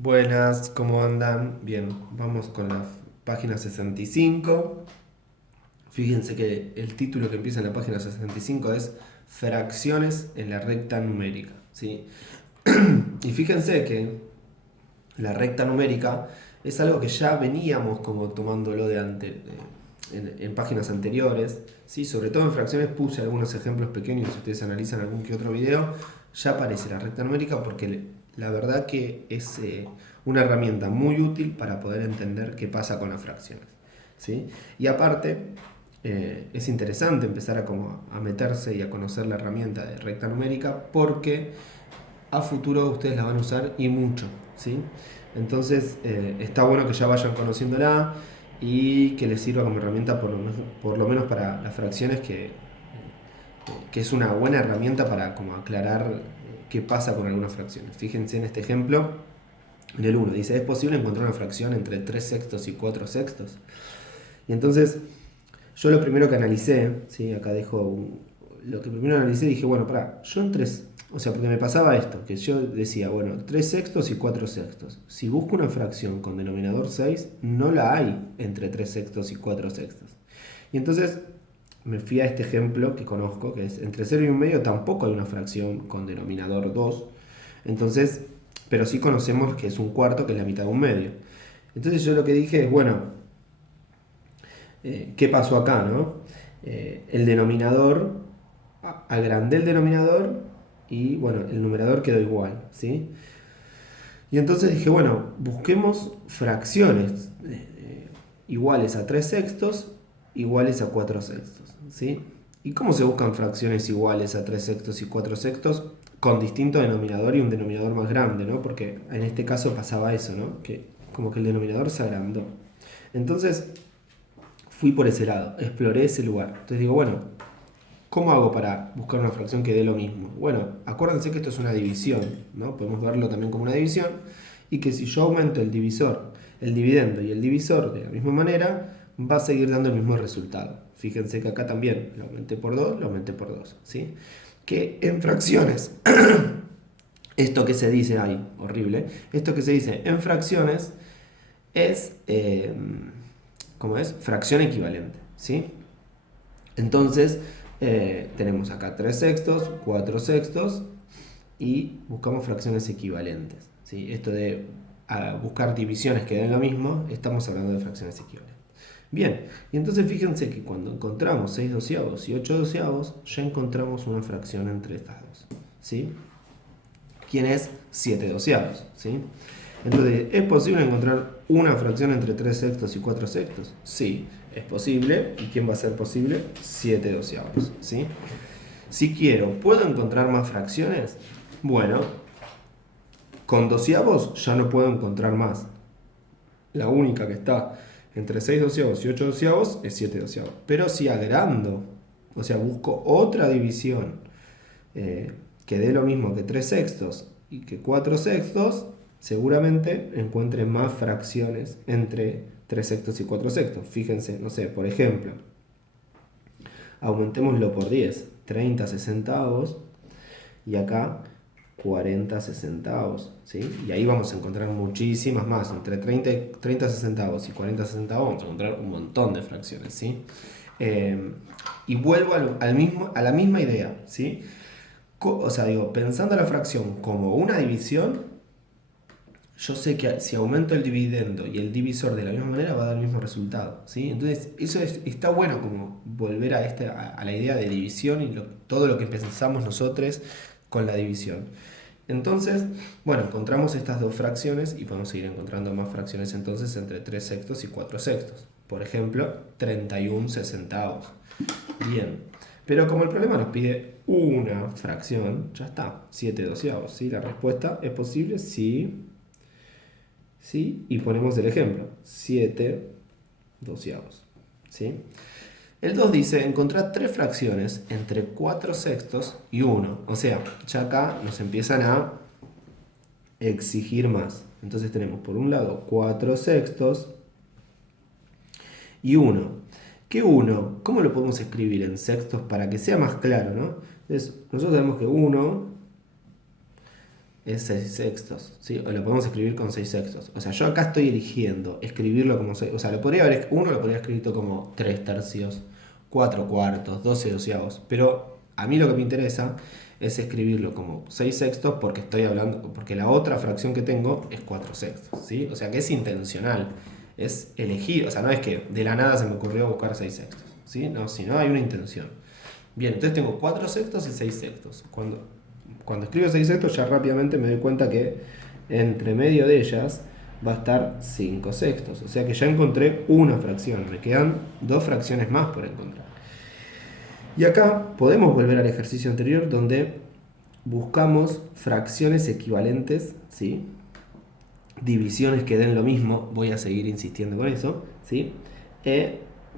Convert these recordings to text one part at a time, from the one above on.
Buenas, ¿cómo andan? Bien, vamos con la página 65. Fíjense que el título que empieza en la página 65 es Fracciones en la recta numérica, ¿sí? Y fíjense que la recta numérica es algo que ya veníamos como tomándolo en páginas anteriores, ¿sí? Sobre todo en fracciones puse algunos ejemplos pequeños, si ustedes analizan algún que otro video, ya aparece la recta numérica porque la verdad que es una herramienta muy útil para poder entender qué pasa con las fracciones, ¿sí? Y aparte, es interesante empezar a meterse y a conocer la herramienta de recta numérica porque a futuro ustedes la van a usar y mucho, ¿sí? Entonces está bueno que ya vayan conociéndola y que les sirva como herramienta por lo menos para las fracciones que es una buena herramienta para como aclarar qué pasa con algunas fracciones. Fíjense en este ejemplo, en el uno dice, ¿es posible encontrar una fracción entre 3 sextos y 4 sextos? Y entonces yo lo primero que analicé, ¿sí? Acá lo que primero analicé, dije, bueno, yo en 3, o sea, porque me pasaba esto, que yo decía, bueno, 3 sextos y 4 sextos. Si busco una fracción con denominador 6, no la hay entre 3 sextos y 4 sextos. Y entonces me fui a este ejemplo que conozco, que es entre 0 y 1 medio tampoco hay una fracción con denominador 2. Entonces, pero sí conocemos que es un cuarto, que es la mitad de 1 medio. Entonces yo lo que dije es, bueno, ¿qué pasó acá, no? El denominador, agrandé el denominador y bueno, el numerador quedó igual, ¿sí? Y entonces dije, bueno, busquemos fracciones iguales a 3 sextos, iguales a 4 sextos, ¿sí? ¿Y cómo se buscan fracciones iguales a 3 sextos y 4 sextos? Con distinto denominador y un denominador más grande, ¿no? Porque en este caso pasaba eso, ¿no? Que como que el denominador se agrandó. Entonces fui por ese lado, exploré ese lugar. Entonces digo, bueno, ¿cómo hago para buscar una fracción que dé lo mismo? Bueno, acuérdense que esto es una división, ¿no? Podemos verlo también como una división, y que si yo aumento el divisor, el dividendo y el divisor de la misma manera, va a seguir dando el mismo resultado. Fíjense que acá también lo aumenté por 2, lo aumenté por 2, ¿sí? Que en fracciones, esto que se dice ahí, horrible, esto que se dice en fracciones es, ¿cómo es? Fracción equivalente, ¿sí? Entonces, tenemos acá 3 sextos, 4 sextos y buscamos fracciones equivalentes, ¿sí? Esto de buscar divisiones que den lo mismo, estamos hablando de fracciones equivalentes. Bien, y entonces fíjense que cuando encontramos 6 doceavos y 8 doceavos, ya encontramos una fracción entre estas dos, ¿sí? ¿Quién es 7 doceavos? ¿Sí? Entonces, ¿es posible encontrar una fracción entre 3 sextos y 4 sextos? Sí, es posible. ¿Y quién va a ser posible? 7 doceavos. ¿Sí? Si quiero, ¿puedo encontrar más fracciones? Bueno, con doceavos ya no puedo encontrar más. La única que está entre 6 doceavos y 8 doceavos es 7 doceavos. Pero si agrando, o sea, busco otra división que dé lo mismo que 3 sextos y que 4 sextos, seguramente encuentre más fracciones entre 3 sextos y 4 sextos. Fíjense, no sé, por ejemplo, aumentémoslo por 10, 30 sesentavos, y acá 40 sesentavos, ¿sí? Y ahí vamos a encontrar muchísimas más. Entre 30 sesentavos y 40 centavos vamos a encontrar un montón de fracciones, ¿sí? Y vuelvo a la misma idea, ¿sí? O sea, digo, pensando la fracción como una división, yo sé que si aumento el dividendo y el divisor de la misma manera va a dar el mismo resultado, ¿sí? Entonces, está bueno como volver a la idea de división y todo lo que pensamos nosotros con la división. Entonces, bueno, encontramos estas dos fracciones y podemos seguir encontrando más fracciones entonces entre 3 sextos y 4 sextos. Por ejemplo, 31 sesentavos. Bien, pero como el problema nos pide una fracción, ya está, 7 doceavos, ¿sí? La respuesta es posible, sí, sí, y ponemos el ejemplo, 7 doceavos, ¿sí? El 2 dice, encontrar tres fracciones entre 4 sextos y 1. O sea, ya acá nos empiezan a exigir más. Entonces tenemos por un lado 4 sextos y 1. ¿Qué 1? ¿Cómo lo podemos escribir en sextos para que sea más claro, ¿no? Entonces, nosotros sabemos que 1 es 6 sextos, ¿sí? O lo podemos escribir con 6 sextos. O sea, yo acá estoy eligiendo escribirlo como 6, o sea, uno lo podría escribir como 3 tercios, 4 cuartos, 12 doceavos, pero a mí lo que me interesa es escribirlo como 6 sextos porque estoy hablando, porque la otra fracción que tengo es 4 sextos, ¿sí? O sea, que es intencional, es elegir, o sea, no es que de la nada se me ocurrió buscar 6 sextos, ¿sí? No, sino hay una intención. Bien, entonces tengo 4 sextos y 6 sextos. Cuando escribo 6 sextos ya rápidamente me doy cuenta que entre medio de ellas va a estar 5 sextos. O sea que ya encontré una fracción. Me quedan 2 fracciones más por encontrar. Y acá podemos volver al ejercicio anterior donde buscamos fracciones equivalentes, ¿sí? Divisiones que den lo mismo. Voy a seguir insistiendo con eso, ¿sí?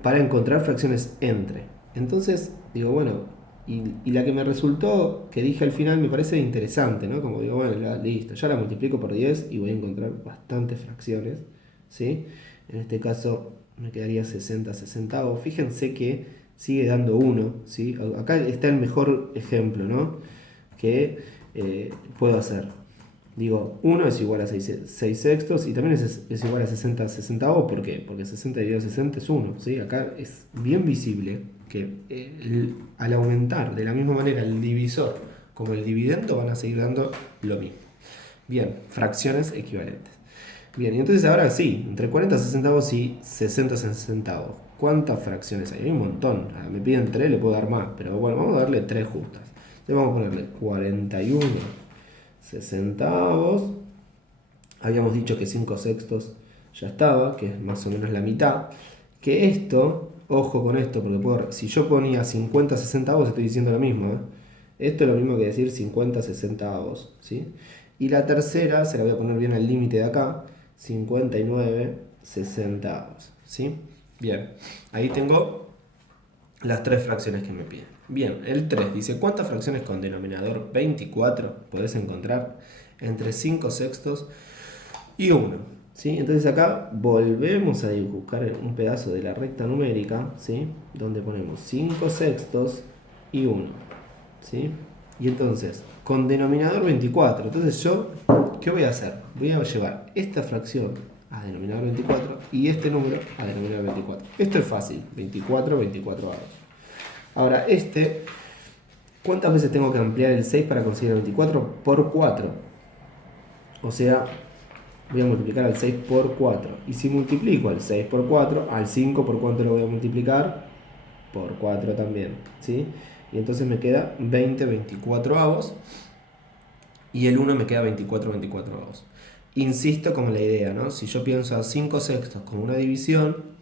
Para encontrar fracciones entre. Entonces digo, bueno, y la que me resultó, que dije al final, me parece interesante, ¿no? Como digo, bueno, listo, ya la multiplico por 10 y voy a encontrar bastantes fracciones, ¿sí? En este caso me quedaría 60 sesentavos. Fíjense que sigue dando 1, ¿sí? Acá está el mejor ejemplo, ¿no? Que puedo hacer. Digo, 1 es igual a 6 sextos y también es igual a 60 sesentavos. ¿Por qué? Porque 60 dividido a 60 es 1, ¿sí? Acá es bien visible que al aumentar de la misma manera el divisor como el dividendo van a seguir dando lo mismo. Bien, fracciones equivalentes. Bien, y entonces ahora sí, entre 40 sesentavos y 60 sesentavos. ¿Cuántas fracciones hay? Hay un montón. Me piden 3, le puedo dar más, pero bueno, vamos a darle 3 justas. Entonces vamos a ponerle 41 sesentavos. Habíamos dicho que 5 sextos ya estaba, que es más o menos la mitad. Que esto, ojo con esto, porque si yo ponía 50 sesentavos, estoy diciendo lo mismo, ¿eh? Esto es lo mismo que decir 50 sesentavos, ¿sí? Y la tercera, se la voy a poner bien al límite de acá, 59 sesentavos, ¿sí? Bien, ahí tengo las 3 fracciones que me piden. Bien, el 3 dice, ¿cuántas fracciones con denominador 24 podés encontrar entre 5 sextos y 1? ¿Sí? Entonces acá volvemos a dibujar un pedazo de la recta numérica, ¿sí? Donde ponemos 5 sextos y 1, ¿sí? Y entonces, con denominador 24, entonces yo, ¿qué voy a hacer? Voy a llevar esta fracción a denominador 24 y este número a denominador 24. Esto es fácil, 24, 24 avos. Ahora, ¿cuántas veces tengo que ampliar el 6 para conseguir el 24? Por 4. O sea, voy a multiplicar al 6 por 4. Y si multiplico al 6 por 4, al 5 por cuánto lo voy a multiplicar, por 4 también, ¿sí? Y entonces me queda 20 24 avos y el 1 me queda 24 24 avos. Insisto con la idea, ¿no? Si yo pienso a 5 sextos con una división,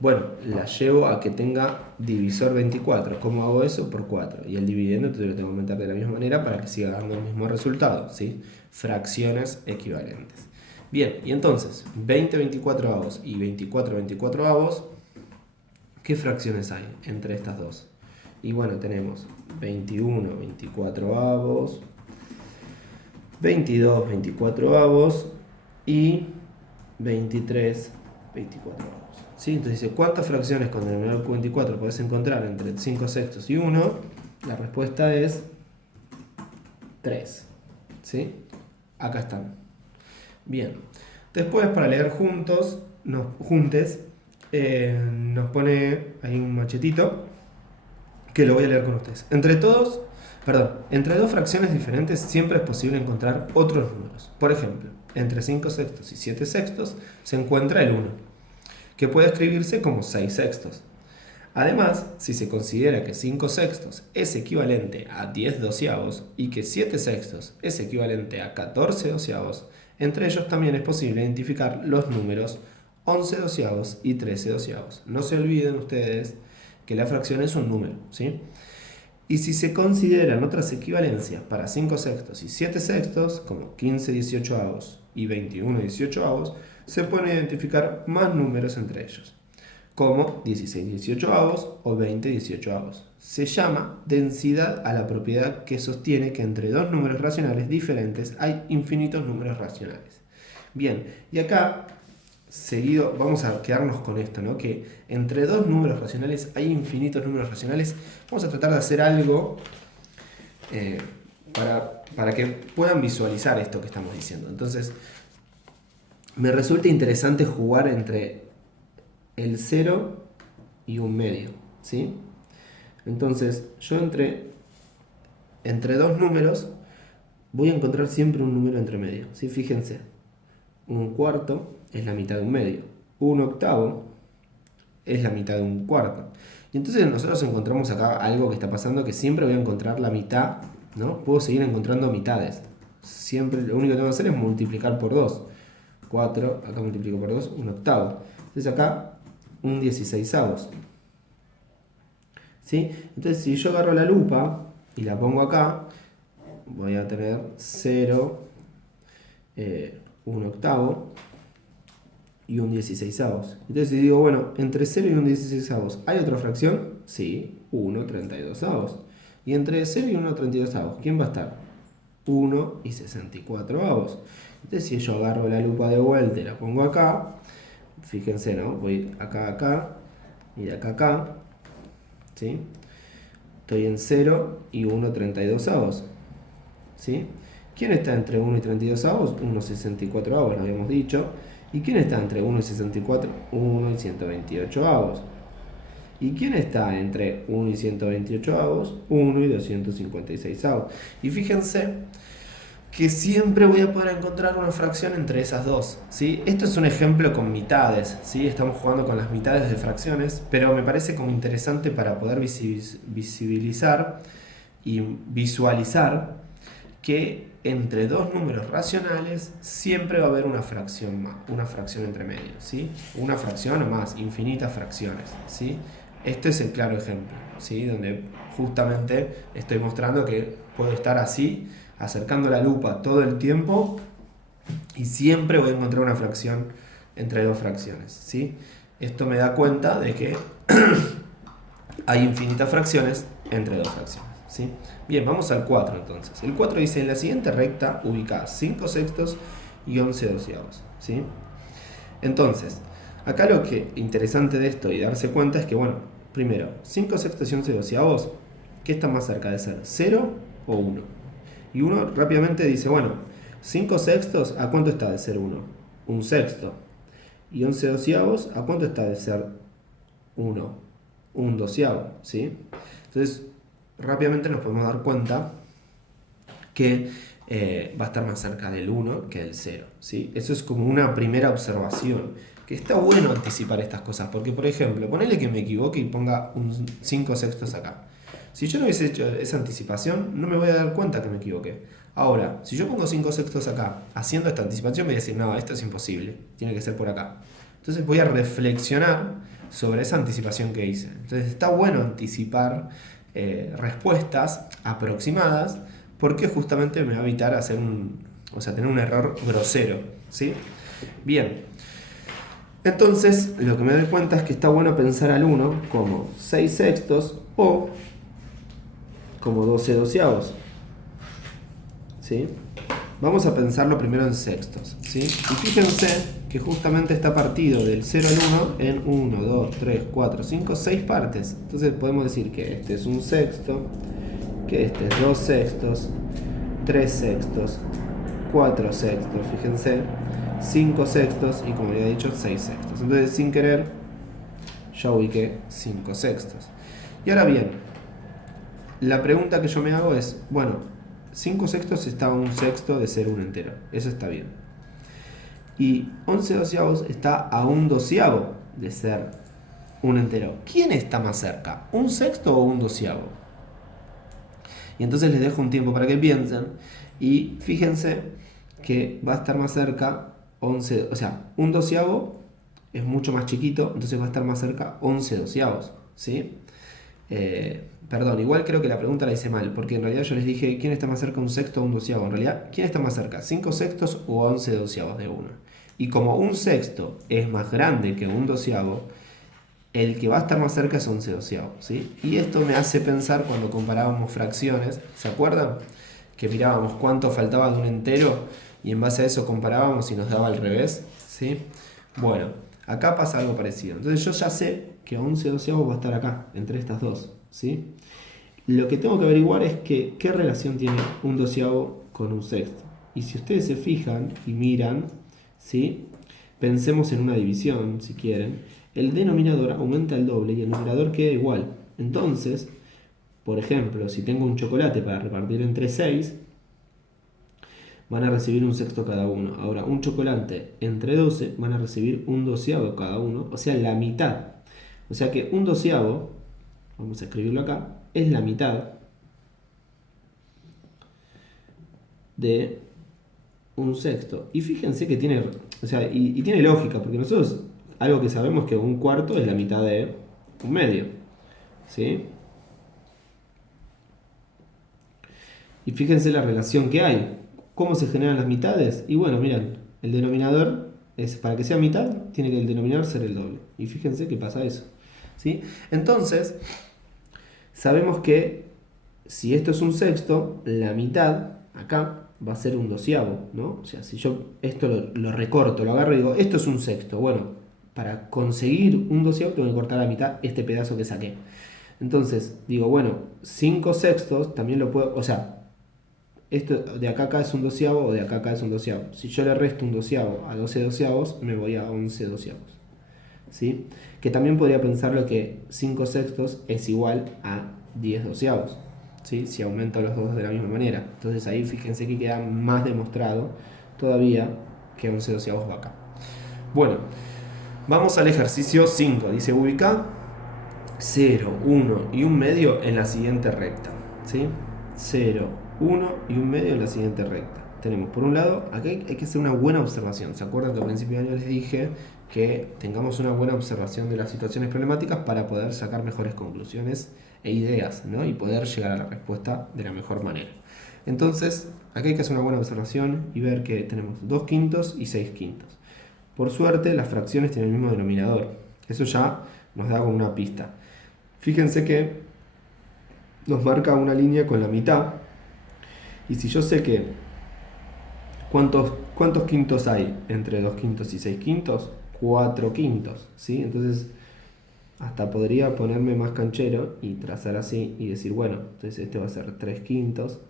bueno, la llevo a que tenga divisor 24. ¿Cómo hago eso? Por 4. Y el dividendo entonces lo tengo que aumentar de la misma manera para que siga dando el mismo resultado, ¿sí? Fracciones equivalentes. Bien, y entonces, 20 24 avos y 24 24 avos, ¿qué fracciones hay entre estas dos? Y bueno, tenemos 21 24 avos, 22 24 avos y 23 24 avos. ¿Sí? Entonces dice, ¿cuántas fracciones con denominador 24 podés encontrar entre 5 sextos y 1? La respuesta es 3. ¿Sí? Acá están. Bien. Después, para leer juntos, nos pone ahí un machetito que lo voy a leer con ustedes. Entre dos fracciones diferentes siempre es posible encontrar otros números. Por ejemplo, entre 5 sextos y 7 sextos se encuentra el 1, que puede escribirse como 6 sextos. Además, si se considera que 5 sextos es equivalente a 10 doceavos y que 7 sextos es equivalente a 14 doceavos, entre ellos también es posible identificar los números 11 doceavos y 13 doceavos. No se olviden ustedes que la fracción es un número, ¿sí? Y si se consideran otras equivalencias para 5 sextos y 7 sextos, como 15 18 avos y 21 18 avos, se pueden identificar más números entre ellos, como 16 18 avos o 20 18 avos. Se llama densidad a la propiedad que sostiene que entre dos números racionales diferentes hay infinitos números racionales. Bien, y acá seguido vamos a quedarnos con esto, ¿no? Que entre dos números racionales hay infinitos números racionales. Vamos a tratar de hacer algo para para que puedan visualizar esto que estamos diciendo. Entonces, me resulta interesante jugar entre el 0 y un medio, ¿sí? Entonces, yo entre dos números voy a encontrar siempre un número entre medio, ¿sí? Fíjense, un cuarto es la mitad de un medio, un octavo es la mitad de un cuarto. Y entonces nosotros encontramos acá algo que está pasando, que siempre voy a encontrar la mitad, ¿no? Puedo seguir encontrando mitades. Siempre lo único que tengo que hacer es multiplicar por 2. 4, acá multiplico por 2, un octavo. Entonces acá un 16avos. ¿Sí? Entonces si yo agarro la lupa y la pongo acá, voy a tener 0, un octavo y un 16avos. Entonces si digo, bueno, entre 0 y un 16avos, ¿hay otra fracción? Sí, 1/32avos. Y entre 0 y 1/32avos, ¿quién va a estar? 1 y 64avos. Entonces si yo agarro la lupa de vuelta y la pongo acá, fíjense, ¿no? Voy acá, acá y de acá, acá, ¿sí? Estoy en 0 y 1/32avos, ¿sí? ¿Quién está entre 1 y 32avos? 1/64avos, lo habíamos dicho. ¿Y quién está entre 1 y 64? 1 y 128avos. ¿Y quién está entre 1 y 128avos? 1 y 256avos. Y fíjense que siempre voy a poder encontrar una fracción entre esas dos, ¿sí? Esto es un ejemplo con mitades, ¿sí? Estamos jugando con las mitades de fracciones, pero me parece como interesante para poder visibilizar y visualizar que entre dos números racionales siempre va a haber una fracción más, una fracción entre medio, ¿sí? Una fracción o más, infinitas fracciones, ¿sí? Este es el claro ejemplo, ¿sí? Donde justamente estoy mostrando que puedo estar así, acercando la lupa todo el tiempo y siempre voy a encontrar una fracción entre dos fracciones, ¿sí? Esto me da cuenta de que hay infinitas fracciones entre dos fracciones, ¿sí? Bien, vamos al 4 entonces. El 4 dice, en la siguiente recta ubica 5 sextos y 11 doceavos, ¿sí? Entonces, acá lo que interesante de esto y darse cuenta es que, bueno, primero, 5 sextos y 11 doceavos, ¿qué está más cerca de ser? ¿0 o 1? Y uno rápidamente dice, bueno, 5 sextos, ¿a cuánto está de ser 1? Un sexto. Y 11 doceavos, ¿a cuánto está de ser 1? Un doceavo, ¿sí? Entonces, rápidamente nos podemos dar cuenta que va a estar más cerca del 1 que del 0, ¿sí? Eso es como una primera observación, que está bueno anticipar estas cosas, porque por ejemplo, ponele que me equivoque y ponga un 5 sextos acá. Si yo no hubiese hecho esa anticipación, no me voy a dar cuenta que me equivoqué. Ahora, si yo pongo 5 sextos acá, haciendo esta anticipación, me voy a decir, no, esto es imposible, tiene que ser por acá. Entonces voy a reflexionar sobre esa anticipación que hice. Entonces está bueno anticipar respuestas aproximadas, porque justamente me va a evitar tener un error grosero, ¿sí? Bien, entonces lo que me doy cuenta es que está bueno pensar al 1 como 6 sextos o como 12 doceavos, ¿sí? Vamos a pensarlo primero en sextos, ¿sí? Y fíjense que justamente está partido del 0 al 1 en 1, 2, 3, 4, 5, 6 partes. Entonces podemos decir que este es un sexto, que este es 2 sextos, 3 sextos, 4 sextos, fíjense, 5 sextos y como ya he dicho 6 sextos. Entonces sin querer ya ubiqué 5 sextos. Y ahora bien, la pregunta que yo me hago es, bueno, 5 sextos está a un sexto de ser un entero, eso está bien. Y 11 doceavos está a un doceavo de ser un entero. ¿Quién está más cerca? ¿Un sexto o un doceavo? Y entonces les dejo un tiempo para que piensen y fíjense que va a estar más cerca 11, o sea, un doceavo es mucho más chiquito, entonces va a estar más cerca 11 doceavos, ¿sí? Perdón, igual creo que la pregunta la hice mal, porque en realidad yo les dije quién está más cerca, un sexto o un doceavo. En realidad, ¿quién está más cerca? 5 sextos o 11 doceavos de 1. Y como un sexto es más grande que un doceavo, el que va a estar más cerca es 11 doceavos, ¿sí? Y esto me hace pensar cuando comparábamos fracciones, ¿se acuerdan? Que mirábamos cuánto faltaba de un entero y en base a eso comparábamos y nos daba al revés, ¿sí? Bueno, acá pasa algo parecido. Entonces yo ya sé que 11 doceavos va a estar acá, entre estas dos, ¿sí? Lo que tengo que averiguar es qué relación tiene un doceavo con un sexto. Y si ustedes se fijan y miran, ¿sí? Pensemos en una división, si quieren. El denominador aumenta al doble y el numerador queda igual. Entonces, por ejemplo, si tengo un chocolate para repartir entre 6, van a recibir un sexto cada uno. Ahora, un chocolate entre 12 van a recibir un doceavo cada uno, o sea, la mitad. O sea que un doceavo, vamos a escribirlo acá, es la mitad de un sexto. Y fíjense que tiene, o sea, y tiene lógica, porque nosotros algo que sabemos que un cuarto es la mitad de un medio. ¿Sí? Y fíjense la relación que hay. ¿Cómo se generan las mitades? Y bueno, miren, el denominador es, para que sea mitad, tiene que el denominador ser el doble. Y fíjense que pasa eso. ¿Sí? Entonces, sabemos que si esto es un sexto, la mitad, acá, va a ser un doceavo, ¿no? O sea, si yo esto lo recorto, lo agarro y digo, esto es un sexto. Bueno, para conseguir un doceavo tengo que cortar a la mitad este pedazo que saqué. Entonces, digo, bueno, 5 sextos también lo puedo, o sea, esto de acá a acá es un doceavo o de acá a acá es un doceavo. Si yo le resto un doceavo a 12 doceavos, me voy a 11 doceavos. ¿Sí? Que también podría pensarlo que 5 sextos es igual a 10 doceavos. ¿Sí? Si aumento los dos de la misma manera. Entonces ahí fíjense que queda más demostrado todavía que 11 doceavos va acá. Bueno, vamos al ejercicio 5. Dice ubica 0, 1 y un medio en la siguiente recta. ¿Sí? 0, 1 y un medio en la siguiente recta. Tenemos por un lado, aquí hay que hacer una buena observación. ¿Se acuerdan que al principio de año les dije que tengamos una buena observación de las situaciones problemáticas para poder sacar mejores conclusiones e ideas, ¿no? Y poder llegar a la respuesta de la mejor manera? Entonces, aquí hay que hacer una buena observación y ver que tenemos 2 quintos y 6 quintos. Por suerte, las fracciones tienen el mismo denominador. Eso ya nos da como una pista. Fíjense que nos marca una línea con la mitad. Y si yo sé que ¿cuántos quintos hay entre 2 quintos y 6 quintos? 4 quintos, ¿sí? Entonces, hasta podría ponerme más canchero y trazar así y decir, bueno, entonces este va a ser 3 quintos,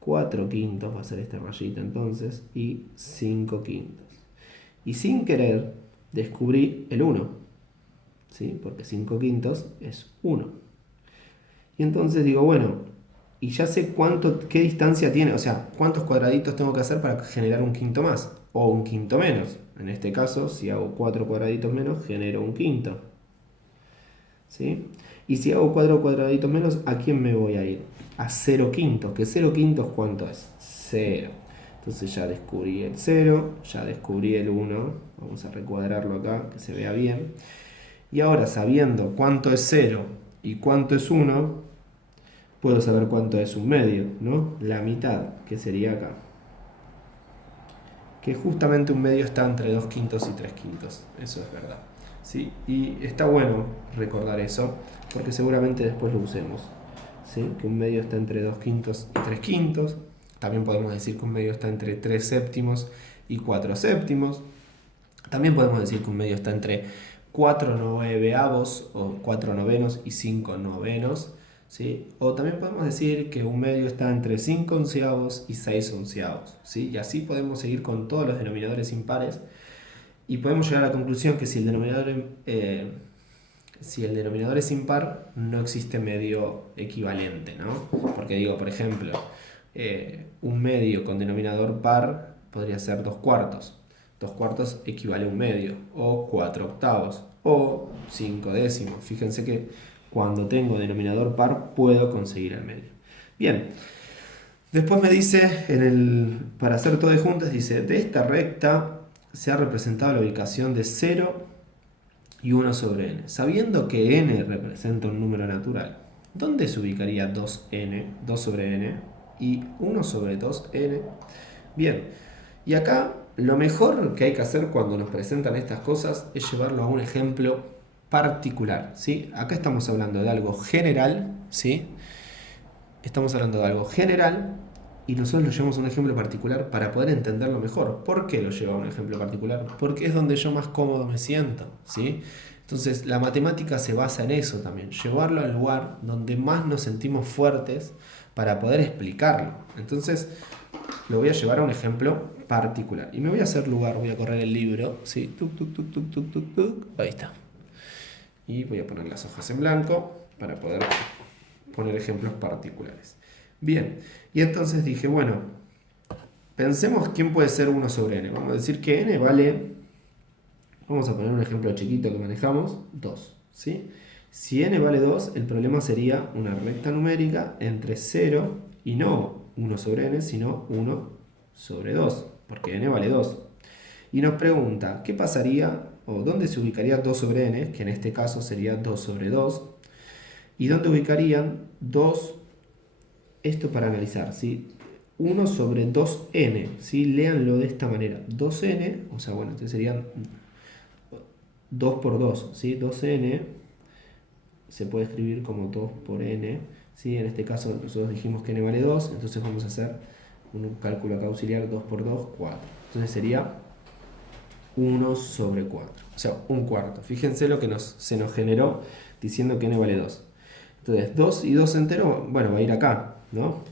4 quintos va a ser este rayito entonces, y 5 quintos. Y sin querer, descubrí el 1, ¿sí? Porque 5 quintos es 1. Y entonces digo, bueno, y ya sé qué distancia tiene, o sea, cuántos cuadraditos tengo que hacer para generar un quinto más, o un quinto menos. En este caso, si hago 4 cuadraditos menos, genero un quinto. ¿Sí? Y si hago 4 cuadraditos menos, ¿a quién me voy a ir? A 0 quintos, que 0 quintos, ¿cuánto es? 0. Entonces ya descubrí el 0, ya descubrí el 1, vamos a recuadrarlo acá, que se vea bien. Y ahora, sabiendo cuánto es 0 y cuánto es 1, puedo saber cuánto es un medio, ¿no? La mitad, que sería acá. Que justamente un medio está entre 2 quintos y 3 quintos, eso es verdad. ¿Sí? Y está bueno recordar eso, porque seguramente después lo usemos. ¿Sí? Que un medio está entre 2 quintos y 3 quintos. También podemos decir que un medio está entre 3 séptimos y 4 séptimos. También podemos decir que un medio está entre 4 noveavos o 4 novenos y 5 novenos. ¿Sí? O también podemos decir que un medio está entre 5 onceavos y 6 onceavos. ¿Sí? Y así podemos seguir con todos los denominadores impares y podemos llegar a la conclusión que si el denominador es impar, no existe medio equivalente, ¿no? Porque digo, por ejemplo, un medio con denominador par podría ser 2 cuartos. 2 cuartos equivale a un medio, o 4 octavos, o 5 décimos. Fíjense que cuando tengo denominador par puedo conseguir el medio. Bien, después me dice, para hacer todo de juntas, dice, de esta recta se ha representado la ubicación de 0 y 1 sobre n. Sabiendo que n representa un número natural, ¿dónde se ubicaría 2n, 2 sobre n, y 1 sobre 2n? Bien, y acá lo mejor que hay que hacer cuando nos presentan estas cosas es llevarlo a un ejemplo particular, ¿sí? Acá estamos hablando de algo general, ¿sí? Estamos hablando de algo general y nosotros lo llevamos a un ejemplo particular para poder entenderlo mejor. ¿Por qué lo llevo a un ejemplo particular? Porque es donde yo más cómodo me siento, ¿sí? Entonces la matemática se basa en eso también, llevarlo al lugar donde más nos sentimos fuertes para poder explicarlo. Entonces lo voy a llevar a un ejemplo particular. Y me voy a hacer lugar, voy a correr el libro, ¿sí? Tuc, tuc, tuc, tuc, tuc, tuc, tuc. Ahí está. Y voy a poner las hojas en blanco para poder poner ejemplos particulares. Bien, y entonces dije, bueno, pensemos quién puede ser 1 sobre n. Vamos a decir que n vale, vamos a poner un ejemplo chiquito que manejamos, 2, ¿sí? Si n vale 2, el problema sería una recta numérica entre 0 y no 1 sobre n, sino 1 sobre 2, porque n vale 2. Y nos pregunta, ¿qué pasaría o dónde se ubicaría 2 sobre n? Que en este caso sería 2 sobre 2. ¿Y dónde ubicarían 2? Esto para analizar, ¿sí? 1 sobre 2n, ¿sí? Léanlo de esta manera. 2n, o sea, bueno, entonces serían 2 por 2, ¿sí? 2n se puede escribir como 2 por n, ¿sí? En este caso nosotros dijimos que n vale 2, entonces vamos a hacer un cálculo acá auxiliar, 2 por 2, 4. Entonces sería 1 sobre 4, o sea, un cuarto. Fíjense lo que se nos generó diciendo que n vale 2. Entonces 2 y 2 entero, bueno, va a ir acá, ¿no?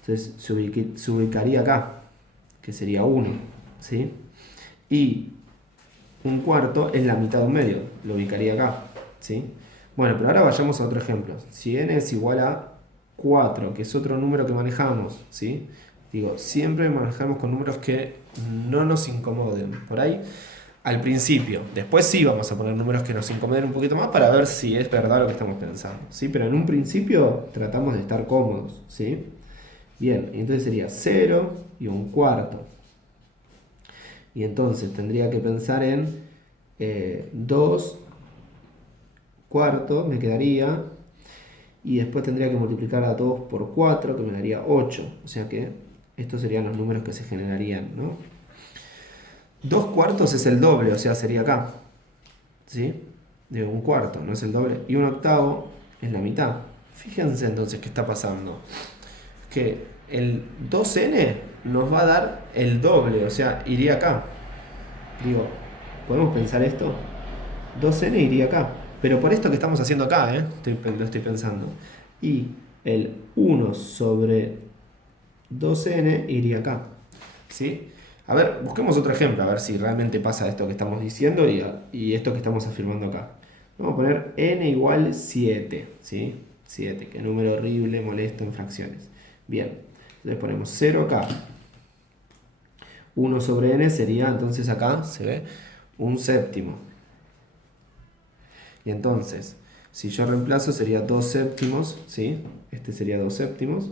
Entonces se ubicaría acá, que sería 1, ¿sí? Y un cuarto es la mitad de un medio, lo ubicaría acá, ¿sí? Bueno, pero ahora vayamos a otro ejemplo. Si n es igual a 4, que es otro número que manejamos, ¿sí? Digo, siempre manejamos con números que no nos incomoden. Por ahí, al principio. Después sí vamos a poner números que nos incomoden un poquito más para ver si es verdad lo que estamos pensando, ¿sí? Pero en un principio tratamos de estar cómodos, ¿sí? Bien, entonces sería 0 y un cuarto. Y entonces tendría que pensar en 2 cuartos, me quedaría. Y después tendría que multiplicar a 2 por 4, que me daría 8. O sea que estos serían los números que se generarían, ¿no? 2 cuartos es el doble, o sea, sería acá. ¿Sí? De un cuarto, no es el doble. Y un octavo es la mitad. Fíjense entonces qué está pasando. Que el 2n nos va a dar el doble, o sea, iría acá. Digo, ¿podemos pensar esto? 2n iría acá. Pero por esto que estamos haciendo acá, lo estoy pensando. Y el 1 sobre 2n iría acá. ¿Sí? A ver, busquemos otro ejemplo, a ver si realmente pasa esto que estamos diciendo y esto que estamos afirmando acá. Vamos a poner n igual 7, ¿sí? 7, que número horrible, molesto en fracciones. Bien, entonces ponemos 0 acá. 1 sobre n sería, entonces acá se ve, un séptimo. Y entonces, si yo reemplazo sería 2 séptimos, ¿sí? Este sería 2 séptimos.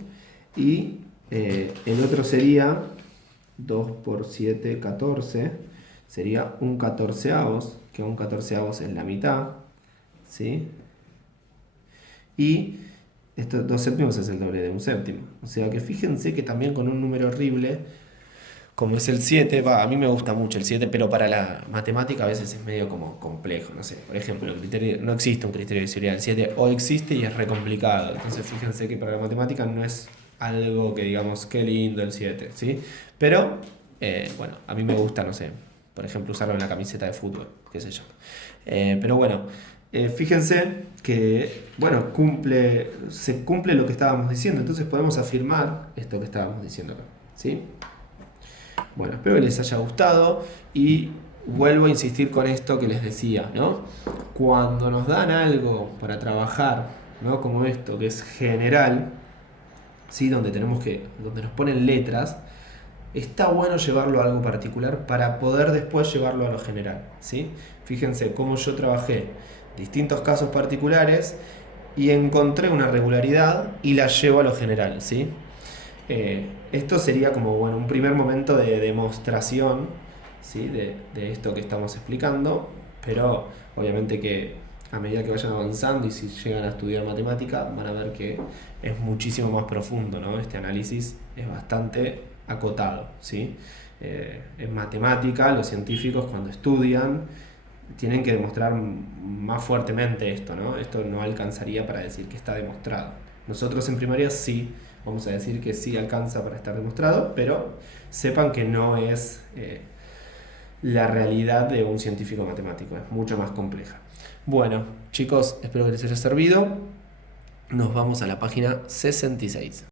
Y el otro sería 2 por 7, 14. Sería un catorceavos, que un catorceavos es la mitad, ¿sí? Y estos 2 séptimos es el doble de un séptimo. O sea que fíjense que también con un número horrible, como es el 7, a mí me gusta mucho el 7, pero para la matemática a veces es medio como complejo, no sé. Por ejemplo, no existe un criterio de serial del 7, o existe y es re complicado. Entonces fíjense que para la matemática no es algo que digamos, qué lindo el 7, ¿sí? Pero, bueno, a mí me gusta, no sé, por ejemplo, usarlo en la camiseta de fútbol, qué sé yo. Pero bueno, fíjense que, bueno, se cumple lo que estábamos diciendo, entonces podemos afirmar esto que estábamos diciendo acá, ¿sí? Bueno, espero que les haya gustado y vuelvo a insistir con esto que les decía, ¿no? Cuando nos dan algo para trabajar, ¿no? Como esto, que es general, ¿sí? Donde nos ponen letras, está bueno llevarlo a algo particular para poder después llevarlo a lo general, ¿sí? Fíjense cómo yo trabajé distintos casos particulares y encontré una regularidad y la llevo a lo general, ¿sí? Esto sería como bueno, un primer momento de demostración, ¿sí? de esto que estamos explicando, pero obviamente que a medida que vayan avanzando y si llegan a estudiar matemática van a ver que es muchísimo más profundo, ¿no? Este análisis es bastante acotado, ¿sí? En matemática los científicos cuando estudian tienen que demostrar más fuertemente esto, ¿no? Esto no alcanzaría para decir que está demostrado. Nosotros en primaria sí vamos a decir que sí alcanza para estar demostrado, pero sepan que no es la realidad de un científico matemático, es mucho más compleja. Bueno, chicos, espero que les haya servido nos vamos a la página 66.